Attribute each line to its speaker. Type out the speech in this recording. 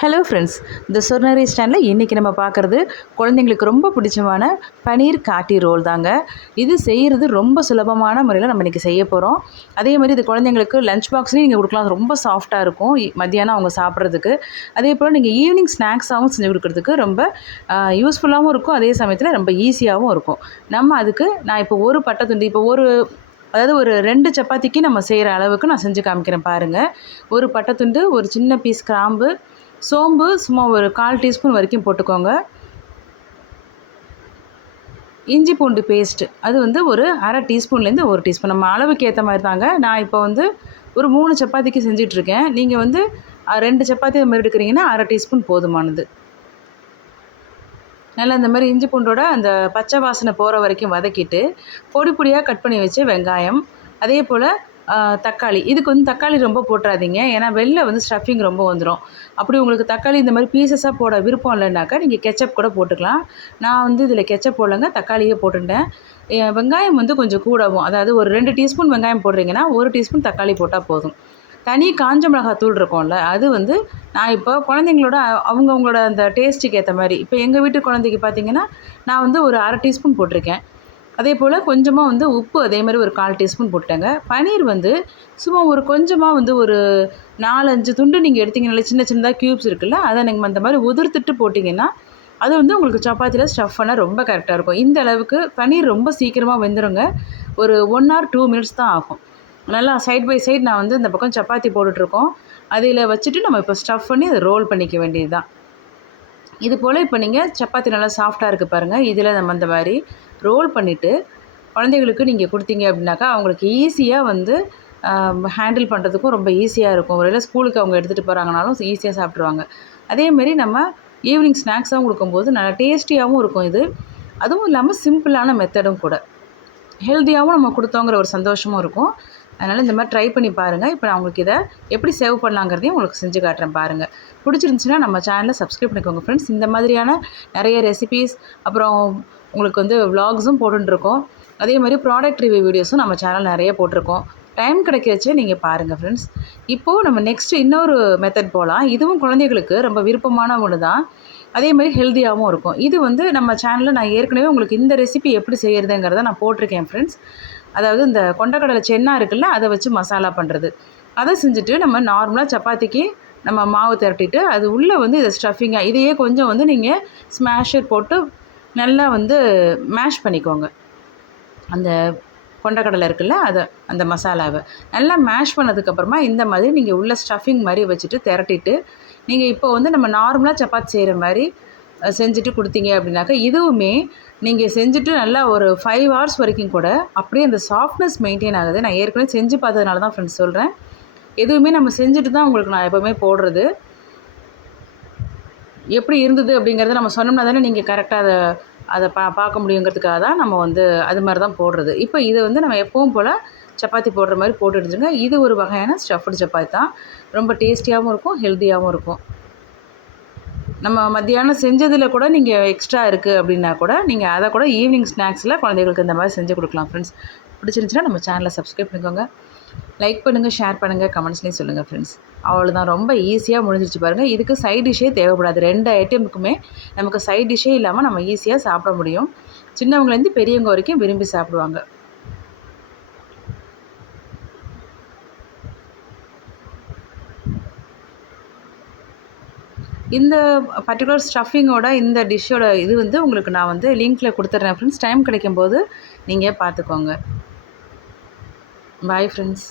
Speaker 1: Hello friends இந்த சொர்ணரி ஸ்டாண்டில் இன்றைக்கி நம்ம பார்க்குறது குழந்தைங்களுக்கு ரொம்ப பிடிச்சமான பனீர் காட்டி ரோல் தாங்க. இது செய்கிறது ரொம்ப சுலபமான முறையில் நம்ம இன்றைக்கி செய்ய போகிறோம் அதே மாதிரி இது குழந்தைங்களுக்கு லஞ்ச் பாக்ஸ்லேயும் நீங்கள் கொடுக்கலாம். ரொம்ப சாஃப்டாக இருக்கும். மத்தியானம் அவங்க சாப்பிட்றதுக்கு. அதே போல் நீங்கள் ஈவினிங் ஸ்நாக்ஸாகவும் செஞ்சு கொடுக்குறதுக்கு ரொம்ப யூஸ்ஃபுல்லாகவும் இருக்கும். அதே சமயத்தில் ரொம்ப ஈஸியாகவும் இருக்கும். நம்ம அதுக்கு நான் இப்போ ஒரு பட்டை துண்டு இப்போ ஒரு அதாவது ஒரு ரெண்டு சப்பாத்திக்கு நம்ம செய்கிற அளவுக்கு நான் செஞ்சு காமிக்கிறேன் பாருங்கள் ஒரு பட்டை துண்டு ஒரு சின்ன பீஸ் கிராம்பு சோம்பு சும்மா ஒரு கால் டீஸ்பூன் வரைக்கும் போட்டுக்கோங்க. இஞ்சி பூண்டு பேஸ்ட்டு. அது வந்து ஒரு அரை டீஸ்பூன்லேருந்து ஒரு டீஸ்பூன். நம்ம அளவுக்கு ஏற்ற மாதிரி தாங்க. நான் இப்போ வந்து ஒரு மூணு சப்பாத்திக்கு செஞ்சிட்ருக்கேன். நீங்கள் வந்து ரெண்டு சப்பாத்தி அது மாதிரி எடுக்கிறீங்கன்னா அரை டீஸ்பூன் போதுமானது. நல்லா இந்த மாதிரி இஞ்சி பூண்டோட அந்த பச்சை வாசனை போகிற வரைக்கும் வதக்கிட்டு பொடி பொடியாக கட் பண்ணி வச்சு வெங்காயம் அதே போல் தக்காளி. இதுக்கு வந்து தக்காளி ரொம்ப போட்டுறாதீங்க. ஏன்னா வெளில வந்து ஸ்டஃபிங் ரொம்ப வந்துடும் அப்படி உங்களுக்கு தக்காளி இந்த மாதிரி பீசஸாக போட விருப்பம் இல்லைனாக்கா நீங்கள் கெச்சப் கூட போட்டுக்கலாம். நான் வந்து இதில் கெச்சப் போடலங்க தக்காளியே போட்டுட்டேன். வெங்காயம் வந்து கொஞ்சம் கூடவும். அதாவது ஒரு ரெண்டு டீஸ்பூன் வெங்காயம் போடுறீங்கன்னா ஒரு டீஸ்பூன் தக்காளி போட்டால் போதும். தனி காஞ்ச மிளகாய் தூள் இருக்கும்ல அது வந்து நான் இப்போ குழந்தைங்களோட அவங்கவுங்களோட அவங்கவங்களோட அந்த டேஸ்ட்டுக்கு ஏற்ற மாதிரி. இப்போ எங்கள் வீட்டு குழந்தைக்கு பார்த்தீங்கன்னா நான் வந்து ஒரு அரை டீஸ்பூன் போட்டிருக்கேன். அதே போல் கொஞ்சமாக வந்து உப்பு அதே மாதிரி ஒரு கால் டீஸ்பூன் போட்டேங்க பன்னீர் வந்து சும்மா ஒரு கொஞ்சமாக வந்து ஒரு நாலஞ்சு துண்டு நீங்கள் எடுத்திங்கனால சின்ன சின்னதாக க்யூப்ஸ் இருக்குல்ல அதை நீங்கள் அந்த மாதிரி உதிர்த்துட்டு போட்டிங்கன்னா அது வந்து உங்களுக்கு சப்பாத்தியில் ஸ்டஃப் பண்ண ரொம்ப கரெக்டாக இருக்கும். இந்த அளவுக்கு பன்னீர் ரொம்ப சீக்கிரமாக வெந்துருங்க. ஒரு ஒன் ஆர் டூ மினிட்ஸ் தான் ஆகும். நல்லா சைட் பை சைட் நான் வந்து இந்த பக்கம் சப்பாத்தி போட்டுட்ருக்கோம். அதில் வச்சுட்டு நம்ம இப்போ ஸ்டஃப் பண்ணி அதை ரோல் பண்ணிக்க வேண்டியது தான் இது போல் இப்போ நீங்கள் சப்பாத்தி நல்லா சாஃப்டாக இருக்குது பாருங்கள் இதில் நம்ம அந்த மாதிரி ரோல் பண்ணிவிட்டு குழந்தைகளுக்கு நீங்கள் கொடுத்தீங்க அப்படின்னாக்கா அவங்களுக்கு ஈஸியாக வந்து ஹேண்டில் பண்ணுறதுக்கும் ரொம்ப ஈஸியாக இருக்கும். ஒருவேளை ஸ்கூலுக்கு அவங்க எடுத்துகிட்டு போகிறாங்கனாலும் ஈஸியாக சாப்பிட்ருவாங்க அதேமாரி நம்ம ஈவினிங் ஸ்நாக்ஸாகவும் கொடுக்கும்போது நல்லா டேஸ்டியாகவும் இருக்கும் இது. அதுவும் இல்லாமல் சிம்பிளான மெத்தடும் கூட. ஹெல்த்தியாகவும் நம்ம கொடுத்தோங்கிற ஒரு சந்தோஷமும் இருக்கும். அதனால் இந்த மாதிரி ட்ரை பண்ணி பாருங்கள் இப்போ நான் உங்களுக்கு இதை எப்படி சேவ் பண்ணலாங்கிறதையும் உங்களுக்கு செஞ்சு காட்டுறேன் பாருங்கள் பிடிச்சிருந்துச்சுன்னா நம்ம சேனலை சப்ஸ்கிரைப் பண்ணிக்கோங்க ஃப்ரெண்ட்ஸ் இந்த மாதிரியான நிறைய ரெசிபீஸ் அப்புறம் உங்களுக்கு வந்து விலாக்ஸும் போட்டுருக்கோம் அதே மாதிரி ப்ராடக்ட் ரிவ்யூ வீடியோஸும் நம்ம சேனல் நிறைய போட்டிருக்கோம். டைம் கிடைக்கிறச்சே நீங்கள் பாருங்கள் ஃப்ரெண்ட்ஸ் இப்போது நம்ம நெக்ஸ்ட் இன்னொரு மெத்தட் போகலாம் இதுவும் குழந்தைகளுக்கு ரொம்ப விருப்பமான ஒன்று தான். அதே மாதிரி ஹெல்த்தியாகவும் இருக்கும். இது வந்து நம்ம சேனலில் நான் ஏற்கனவே உங்களுக்கு இந்த ரெசிபி எப்படி செய்கிறதுங்கிறத நான் போட்டிருக்கேன் ஃப்ரெண்ட்ஸ் அதாவது இந்த கொண்டக்கடலை சென்னா இருக்குல்ல அதை வச்சு மசாலா பண்ணுறது அதை செஞ்சுட்டு நம்ம நார்மலாக சப்பாத்திக்கு நம்ம மாவு திரட்டிட்டு அது உள்ளே வந்து இதை ஸ்டஃபிங்காக இதையே கொஞ்சம் வந்து நீங்கள் ஸ்மாஷர் போட்டு நல்லா வந்து மேஷ் பண்ணிக்கோங்க. அந்த கொண்டக்கடலை இருக்குல்ல அதை அந்த மசாலாவை. நல்லா மேஷ் பண்ணதுக்கப்புறமா இந்த மாதிரி நீங்கள் உள்ள ஸ்டஃபிங் மாதிரி வச்சுட்டு திரட்டிட்டு நீங்கள் இப்போ வந்து நம்ம நார்மலாக சப்பாத்தி செய்கிற மாதிரி செஞ்சுட்டு கொடுத்தீங்க அப்படின்னாக்கா இதுவுமே நீங்கள் செஞ்சுட்டு நல்லா ஒரு ஃபைவ் ஹவர்ஸ் வரைக்கும் கூட அப்படியே அந்த சாஃப்ட்னஸ் மெயின்டைன் ஆகுது. நான் ஏற்கனவே செஞ்சு பார்த்ததுனால தான் ஃப்ரெண்ட்ஸ் சொல்கிறேன் எதுவுமே நம்ம செஞ்சுட்டு தான் உங்களுக்கு நான் எப்போவுமே போடுறது. எப்படி இருந்தது அப்படிங்கிறத நம்ம சொன்னோம்னா தானே நீங்கள் கரெக்டாக அதை அதை பா பார்க்க முடியுங்கிறதுக்காக தான் நம்ம வந்து அது மாதிரி தான் போடுறது. இப்போ இதை வந்து நம்ம எப்பவும் போல் சப்பாத்தி போடுற மாதிரி போட்டு எடுத்துருங்க இது ஒரு வகையான ஸ்டஃப்டு சப்பாத்தி தான். ரொம்ப டேஸ்டியாகவும் இருக்கும் ஹெல்த்தியாகவும் இருக்கும். நம்ம மத்தியானம் செஞ்சதில் கூட நீங்கள் எக்ஸ்ட்ரா இருக்குது அப்படின்னா கூட நீங்கள் அதை கூட ஈவினிங் ஸ்நாக்ஸில் குழந்தைகளுக்கு இந்த மாதிரி செஞ்சு கொடுக்கலாம் ஃப்ரெண்ட்ஸ் பிடிச்சிருந்துச்சுன்னா நம்ம சேனலை சப்ஸ்கிரைப் பண்ணிக்கோங்க. லைக் பண்ணுங்கள் ஷேர் பண்ணுங்கள் கமெண்ட்ஸ்லேயும் சொல்லுங்கள் ஃப்ரெண்ட்ஸ் அவ்வளோதான் ரொம்ப ஈஸியாக முடிஞ்சிருச்சு பாருங்கள் இதுக்கு சைட் டிஷ்ஷே தேவைப்படாது. ரெண்டு ஐட்டமுக்குமே நமக்கு சைட் டிஷ்ஷே இல்லாமல் நம்ம ஈஸியாக சாப்பிட முடியும். சின்னவங்கலேருந்து பெரியவங்க வரைக்கும் விரும்பி சாப்பிடுவாங்க. இந்த பர்டிகுலர் ஸ்டஃபிங்கோட இந்த டிஷ்ஷோட இது வந்து உங்களுக்கு நான் வந்து லிங்க்கில் கொடுத்துட்றேன் ஃப்ரெண்ட்ஸ் டைம் கிடைக்கும்போது நீங்கள் பார்த்துக்கோங்க பாய் ஃப்ரெண்ட்ஸ்